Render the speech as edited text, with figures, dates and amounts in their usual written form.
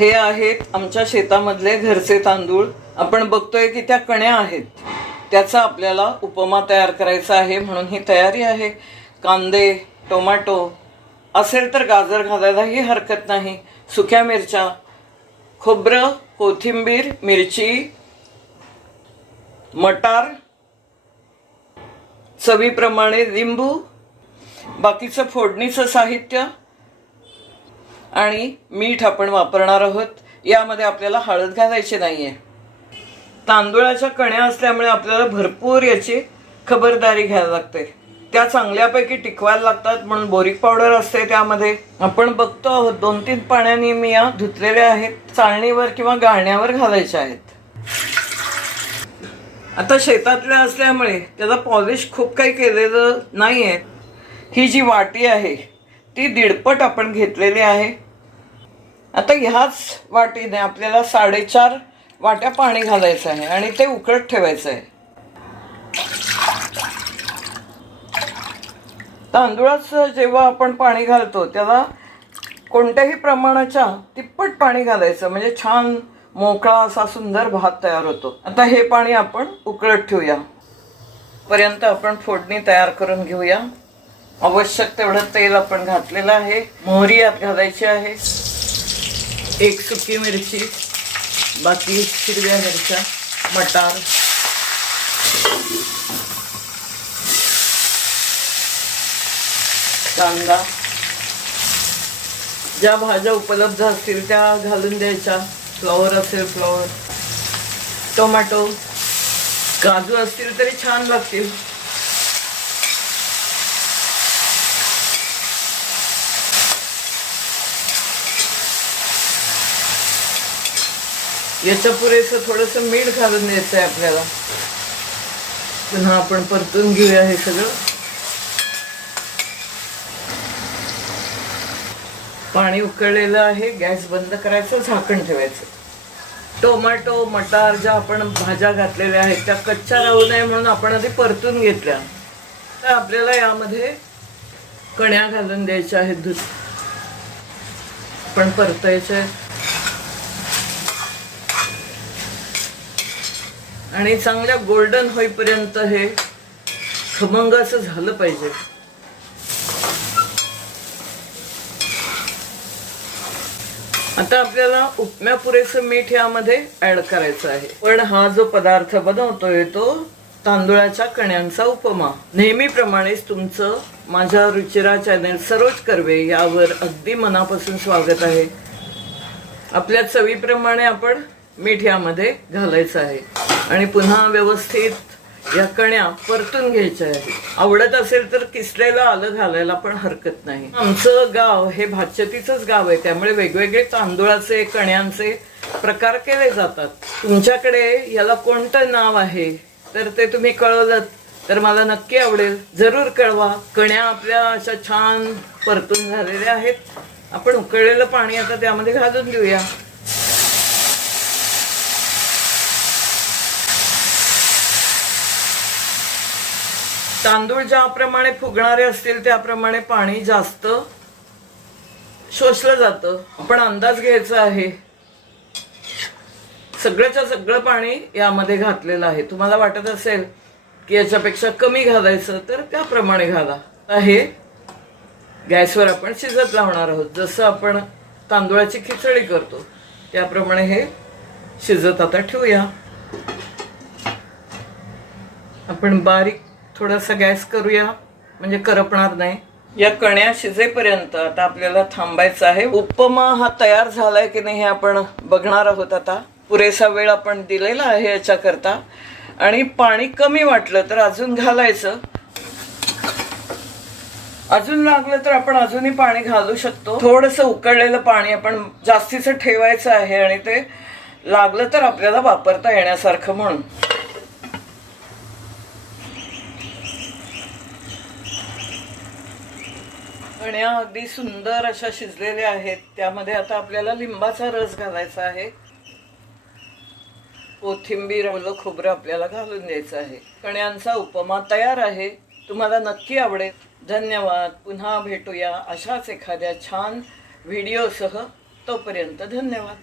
हे आहेत आमच्या शेतामधले घरचे तांदूळ. आपण बघतोय की त्या कण्या आहेत, त्याचा आपल्याला उपमा तयार करायचा आहे, म्हणून ही तयारी आहे. कांदे, टोमॅटो असेल तर गाजर घालायलाही हरकत नाही, सुक्या मिरच्या, खोबरं, कोथिंबीर, मिरची, मटार, चवीप्रमाणे लिंबू, बाकीचं फोडणीचं साहित्य आणि मीठ आपण वापरणार आहोत. यामध्ये आपल्याला हळद घालायची नाहीये. तांदूळाच्या कण्या असल्यामुळे आपल्याला भरपूर याची खबरदारी घ्यायला लागते. त्या चांगल्यापैकी टिकवायला लागतात, म्हणून बोरिक पावडर असते त्यामध्ये. आपण बघतो आहोत 2-3 पाण्याने मी या धुतलेल्या आहेत, चाळणीवर किंवा गाळण्यावर घालायच्या आहेत. आता शेतातल्या असल्यामुळे त्याला पॉलिश खूप काही केलेलं नाहीये. ही जी वाटी आहे ती 1.5 आपण घेतलेली आहे. आता ह्याच वाटीने आपल्याला 4.5 वाट्या पाणी घालायचं आहे आणि ते उकळत ठेवायचं आहे. तांदूळाचं जेव्हा आपण पाणी घालतो त्याला कोणत्याही प्रमाणाच्या तिप्पट पाणी घालायचं, म्हणजे छान मोकळा असा सुंदर भात तयार होतो. आता हे पाणी आपण उकळत ठेवूया. पर्यंत आपण फोडणी तयार करून घेऊया. आवश्यक तेवढं तेल आपण घातलेलं आहे. मोहरी यात घालायची आहे, 1 सुकी मिरची, बाकी हिरव्या मिरच्या, मटार, कांदा, ज्या भाज्या उपलब्ध असतील त्या घालून द्यायच्या. फ्लॉवर असेल फ्लॉवर, टोमॅटो, काजू असतील तरी छान लागतील. याच्या पुरेसं थोडंसं मीठ घालून द्यायचं आहे आपल्याला. पुन्हा आपण परतून घेऊया हे सगळं. पाणी उकळलेलं आहे, गॅस बंद करायचं, झाकण ठेवायचं. टोमॅटो, मटार ज्या आपण भाज्या घातलेल्या आहेत त्या कच्च्या राहू नये म्हणून आपण आधी परतून घेतल्या. तर आपल्याला यामध्ये कण्या घालून द्यायच्या आहेत, दूध पण परतायचे आणि चांगल्या गोल्डन होईपर्यंत हे खमंग असं झालं पाहिजे. आता आपल्याला उपम्या पुरेसं मीठ यामध्ये ऍड करायचं आहे. पण हा जो पदार्थ बनवतोय तो तांदूळाच्या कण्यांचा उपमा. नेहमीप्रमाणेच तुमचं माझ्या रुचिरा चॅनल सरोज कर्वे यावर अगदी मनापासून स्वागत आहे. आपल्या चवीप्रमाणे आपण मीठ यामध्ये घालायचं आहे आणि पुन्हा व्यवस्थित या कण्या परतून घ्यायच्या आहेत. आवडत असेल तर किसलेलं आलं घालायला पण हरकत नाही. आमचं गाव हे भातशेतीचंच गाव आहे, त्यामुळे वेगवेगळे तांदूळाचे कण्यांचे प्रकार केले जातात. तुमच्याकडे याला कोणतं नाव आहे तर ते तुम्ही कळवलं तर मला नक्की आवडेल. जरूर कळवा. कण्या आपल्या अशा छान परतून झालेल्या आहेत. आपण उकळलेलं पाणी आता त्यामध्ये घालून देऊया. तांदूळ ज्याप्रमाणे फुगणारे असतील त्याप्रमाणे पाणी जास्त शोषलं जातं. आपण अंदाज घ्यायचा आहे. सगळ्याच्या सगळं पाणी यामध्ये घातलेलं आहे. तुम्हाला वाटत असेल की याच्यापेक्षा कमी घालायचं तर त्याप्रमाणे घाला. हे गॅसवर आपण शिजत लावणार आहोत. जसं आपण तांदूळाची खिचडी करतो त्याप्रमाणे हे शिजत आता ठेवूया. आपण बारीक थोडासा गॅस करूया म्हणजे करपणार नाही. या कण्या शिजेपर्यंत आता आपल्याला थांबायचं आहे. उपमा हा तयार झालाय की नाही हे आपण बघणार आहोत. आता पुरेसा वेळ आपण दिलेला आहे याच्याकरता आणि पाणी कमी वाटलं तर अजून घालायचं. अजून लागलं तर आपण अजूनही पाणी घालू शकतो. थोडंसं उकळलेलं पाणी आपण जास्तीचं ठेवायचं आहे आणि ते लागलं तर आपल्याला वापरता येण्यासारखं म्हणून. कण्या अगदी सुंदर अशा शिजलेल्या आहेत. त्यामध्ये आता आपल्याला लिंबाचा रस घालायचा आहे. कोथिंबीर, ओलं खोबरं आपल्याला घालून द्यायचं आहे. कण्यांचा उपमा तयार आहे. तुम्हाला नक्की आवडेल. धन्यवाद. पुन्हा भेटूया अशाच एखाद्या छान व्हिडिओसह. तोपर्यंत धन्यवाद.